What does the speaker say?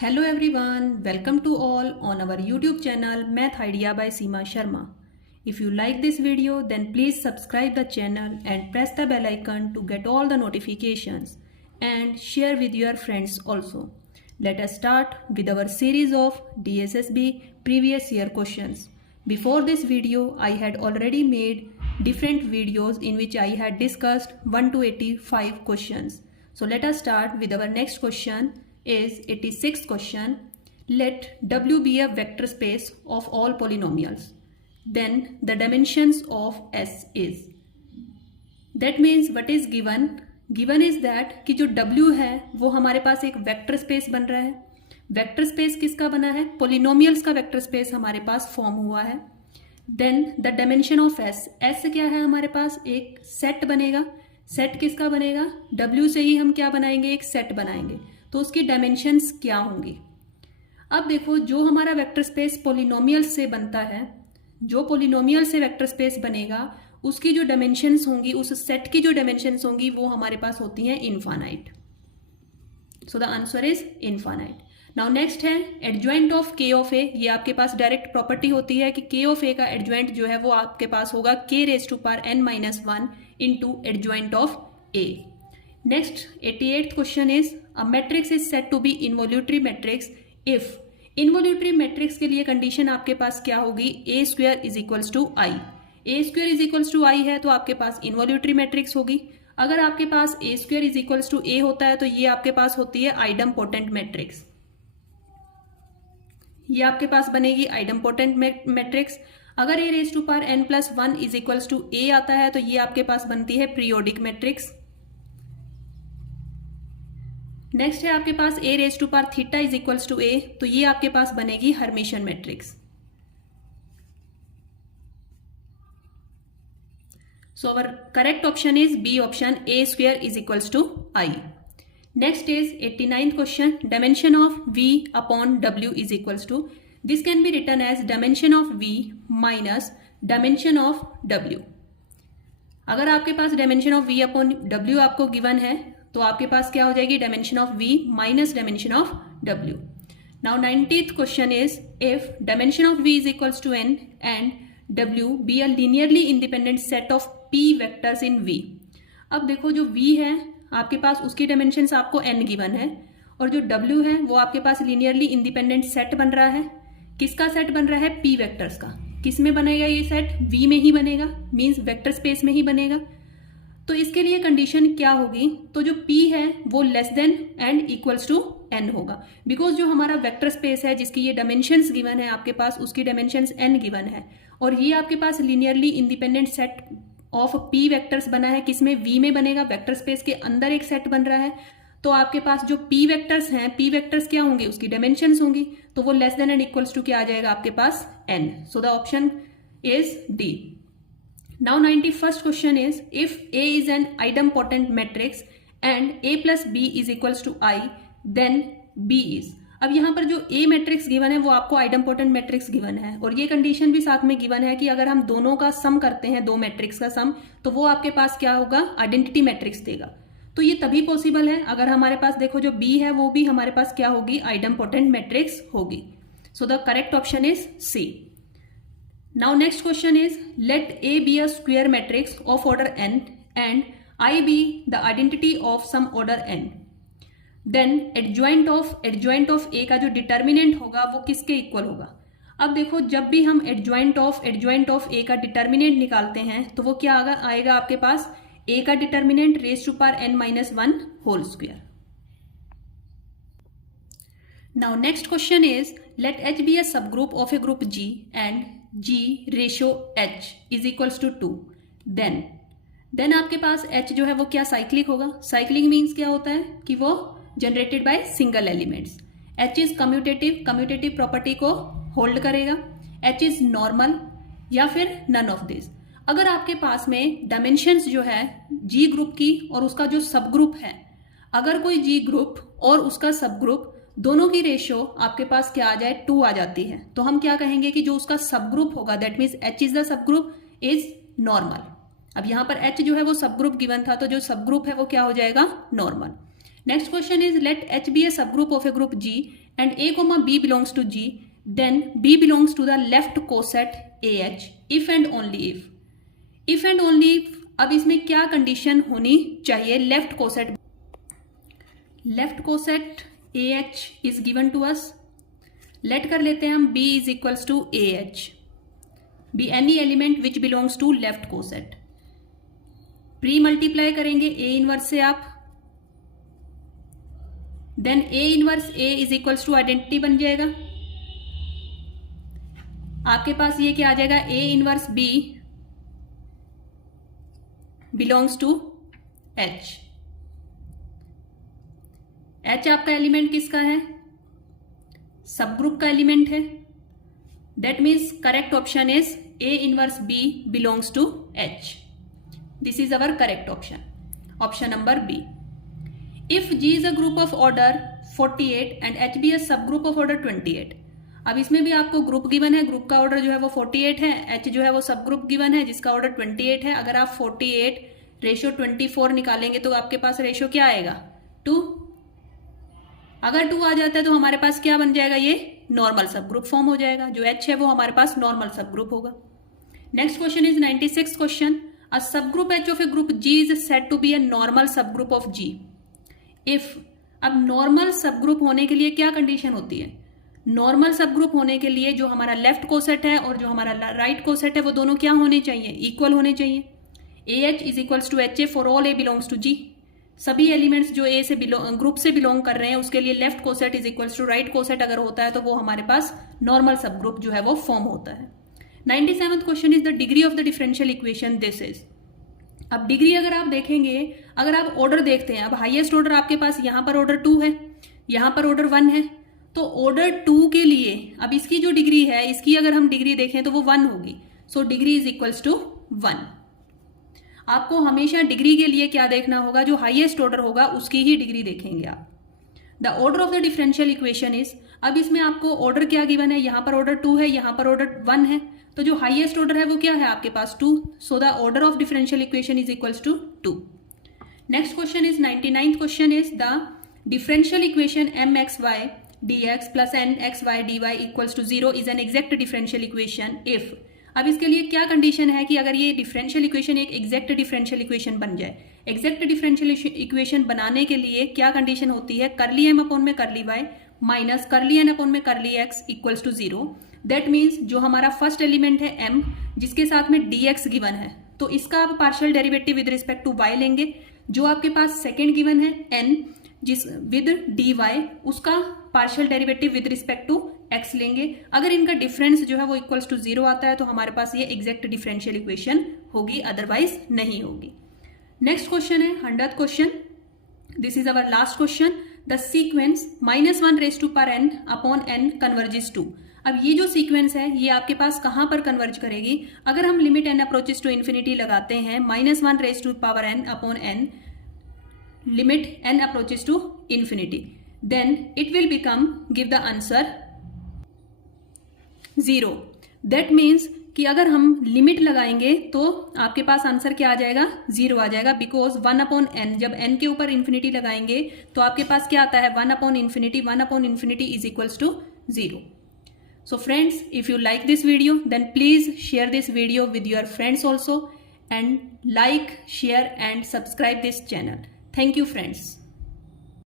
Hello everyone, welcome to all on our YouTube channel Math Idea by Seema Sharma. If you like this video then please subscribe the channel and press the bell icon to get all the notifications and share with your friends also. Let us start with our series of DSSB previous year questions. Before this video I had already made different videos in which I had discussed 1 to 85 questions. So let us start with our next question. Is 86th question. Let W be a vector space of all polynomials. Then the dimensions of S is. That means what is given? Given is that कि जो W है वो हमारे पास एक vector space बन रहा है. Vector space किसका बना है? पोलिनोमियल्स का वेक्टर स्पेस हमारे पास फॉर्म हुआ है. Then the dimension of S. S क्या है हमारे पास? एक सेट बनेगा. सेट किसका बनेगा? W से ही हम क्या बनाएंगे? एक सेट बनाएंगे. तो उसकी डायमेंशंस क्या होंगी? अब देखो, जो हमारा वेक्टर स्पेस पोलिनोमियल से बनता है, जो पोलिनोमियल से वेक्टर स्पेस बनेगा उसकी जो डायमेंशंस होंगी, उस सेट की जो डायमेंशंस होंगी वो हमारे पास होती हैं infinite. So the answer is infinite. Now next है एडजॉइंट ऑफ के ऑफ ए. ये आपके पास डायरेक्ट प्रॉपर्टी होती है कि के ऑफ ए का एडजॉइंट जो है वो आपके पास होगा k raise to power n-1 into adjoint of A. Next, 88th question is a matrix is said to be involutory matrix if involutory matrix के लिए कंडीशन आपके पास क्या होगी? a square is equals to i. a square is equals to i है तो आपके पास involutory matrix होगी. अगर आपके पास a square is equals to a होता है तो ये आपके पास होती है idempotent matrix. ये आपके पास बनेगी idempotent matrix. अगर a raised to power n+1 is equals to a आता है तो ये आपके पास बनती है periodic matrix. नेक्स्ट है आपके पास a raise to power theta is equals to a, तो ये आपके पास बनेगी hermitian matrix. So our correct option is B option, a square is equals to i. Next is 89th question. Dimension of v upon w is equals to. This can be written as dimension of v minus dimension of w. अगर आपके पास dimension of v upon w आपको given है तो आपके पास क्या हो जाएगी? Dimension of v minus dimension of w. Now 90th question is if dimension of v is equals to n and w be a linearly independent set of p vectors in v. अब देखो, जो v है आपके पास उसकी dimensions आपको n given है और जो w है वो आपके पास लीनियरली इंडिपेंडेंट सेट बन रहा है. किसका सेट बन रहा है? p वेक्टर्स का. किस में बनेगा ये सेट? v में ही बनेगा, मीन्स वेक्टर स्पेस में ही बनेगा. तो इसके लिए कंडीशन क्या होगी? तो जो p है वो less than and equals to n होगा, बिकॉज जो हमारा वेक्टर स्पेस है जिसकी ये डायमेंशंस गिवन है आपके पास, उसकी डायमेंशंस n गिवन है और ये आपके पास linearly independent set of p vectors बना है. किसमें? v में बनेगा. वेक्टर स्पेस के अंदर एक सेट बन रहा है तो आपके पास जो p वेक्टर्स हैं, p वेक्टर्स क्या होंगे? उसकी डायमेंशंस होंगी, तो वो less than and equals to क्या आ जाएगा आपके पास? n. So the option is D. Now 91st question is if A is an idempotent matrix and A plus B is equals to I, then B is. अब यहाँ पर जो A matrix given है वो आपको आइडमपोटेंट मैट्रिक्स गिवन है और ये कंडीशन भी साथ में गिवन है कि अगर हम दोनों का सम करते हैं, दो मैट्रिक्स का सम, तो वो आपके पास क्या होगा? आइडेंटिटी मैट्रिक्स देगा. तो ये तभी पॉसिबल है अगर हमारे पास देखो जो B है वो भी हमारे पास क्या होगी? आइडमपोटेंट मैट्रिक्स होगी. So the correct option is C. Now next question is let A be a square matrix of order n and I be the identity of some order n. Then adjoint of A का जो determinant होगा वो किसके equal होगा? अब देखो, जब भी हम adjoint of A का डिटर्मिनेंट निकालते हैं तो वो क्या आएगा आपके पास? A का determinant raise to power n-1 whole square. Now next question is let H be a subgroup of a group G and G ratio H is equals to 2. Then आपके पास H जो है वो क्या? साइक्लिक होगा. Cyclic means क्या होता है कि वो generated by single elements. H is commutative property को होल्ड करेगा. H इज नॉर्मल या फिर नन ऑफ दिस. अगर आपके पास में डायमेंशंस जो है G ग्रुप की और उसका जो सब ग्रुप है, अगर कोई G ग्रुप और उसका सब ग्रुप दोनों की रेशियो आपके पास क्या आ जाए? 2 आ जाती है, तो हम क्या कहेंगे कि जो उसका सब ग्रुप होगा that means H is the sub group is normal. अब यहाँ पर H जो है वो सब ग्रुप गिवन था तो जो सब ग्रुप है वो क्या हो जाएगा? Normal. Next question is let H be a subgroup of a group G and A, B belongs to G, then B belongs to the left coset AH if and only if. If and only if, अब इसमें क्या condition होनी चाहिए? Left coset AH is given to us. Let कर लेते हैं हम B is equals to AH, be any element which belongs to left coset. Pre multiply करेंगे A इनवर्स से आप, then A inverse A is equals to identity बन जाएगा. आपके पास ये क्या आ जाएगा? A inverse B belongs to H. H आपका एलिमेंट किसका है? सब ग्रुप का एलिमेंट है. That means correct option is A inverse B belongs to H. This is our correct option, option number B. If G is a group of order 48 and H be a subgroup of order 28. अब इसमें भी आपको group given है, group का order जो है वो 48 है, H जो है वो सब ग्रुप गिवन है जिसका ऑर्डर 28 है. अगर आप 48 रेशियो 24 निकालेंगे तो आपके पास रेशियो क्या आएगा? 2. अगर 2 आ जाता है तो हमारे पास क्या बन जाएगा? ये नॉर्मल सब ग्रुप फॉर्म हो जाएगा. जो H है वो हमारे पास नॉर्मल सब ग्रुप होगा. Next question is 96 question. A subgroup H of a group G is said to be a normal subgroup of G if. अब नॉर्मल सब ग्रुप होने के लिए क्या कंडीशन होती है? नॉर्मल सब ग्रुप होने के लिए जो हमारा लेफ्ट कोसेट है और जो हमारा राइट कोसेट है वो दोनों क्या होने चाहिए? इक्वल होने चाहिए. AH is equals to HA for all A belongs to G. सभी एलिमेंट्स जो A से ग्रुप से बिलोंग कर रहे हैं उसके लिए left coset is equals to right coset अगर होता है तो वो हमारे पास नॉर्मल सब ग्रुप जो है वो फॉर्म होता है. 97th question is the degree of the differential equation this is. अब डिग्री अगर आप देखेंगे, अगर आप ऑर्डर देखते हैं, अब हाईएस्ट ऑर्डर आपके पास यहाँ पर ऑर्डर 2 है, यहाँ पर ऑर्डर 1 है, तो ऑर्डर 2 के लिए अब इसकी जो डिग्री है, इसकी अगर हम डिग्री देखें तो वो 1 होगी. So degree is equals to 1. आपको हमेशा डिग्री के लिए क्या देखना होगा? जो हाईएस्ट ऑर्डर होगा उसकी ही डिग्री देखेंगे आप. The order of the differential equation is. अब इसमें आपको ऑर्डर क्या गिवन है? यहाँ पर ऑर्डर 2 है, यहाँ पर ऑर्डर 1 है, तो जो हाईएस्ट ऑर्डर है वो क्या है आपके पास? 2. So the order of differential equation is equals to 2. Next question is 99th question is the differential equation mxy dx plus nxy dy equals to 0 is an exact differential equation if. अब इसके लिए क्या condition है कि अगर ये differential equation एक exact differential equation बन जाए? एग्जैक्ट डिफरेंशियल इक्वेशन बनाने के लिए क्या कंडीशन होती है? करली m अपॉन में curly y minus curly n upon में curly x equals to 0. That means जो हमारा फर्स्ट एलिमेंट है m जिसके साथ में dx गिवन है, तो इसका आप partial derivative with respect to y लेंगे. जो आपके पास सेकेंड गिवन है n जिस विद dy, उसका partial derivative with respect to x लेंगे. अगर इनका डिफरेंस जो है वो इक्वल्स टू 0 आता है तो हमारे पास ये एग्जैक्ट डिफरेंशियल इक्वेशन होगी, अदरवाइज नहीं होगी. नेक्स्ट क्वेश्चन है 100th question. This is our last question. The sequence -1 raise to power n upon n converges to. अब ये जो सीक्वेंस है ये आपके पास कहां पर कन्वर्ज करेगी? अगर हम limit n approaches to infinity लगाते हैं -1 raise to power n upon n, limit n approaches to infinity, then it will become, give the answer 0. That means कि अगर हम लिमिट लगाएंगे तो आपके पास आंसर क्या आ जाएगा? 0 आ जाएगा. बिकॉज 1 अपॉन n, जब n के ऊपर इन्फिनिटी लगाएंगे तो आपके पास क्या आता है? 1 upon infinity is equals to 0. So friends, if you like this video, then please share this video with your friends also and like, share and subscribe this channel. Thank you friends.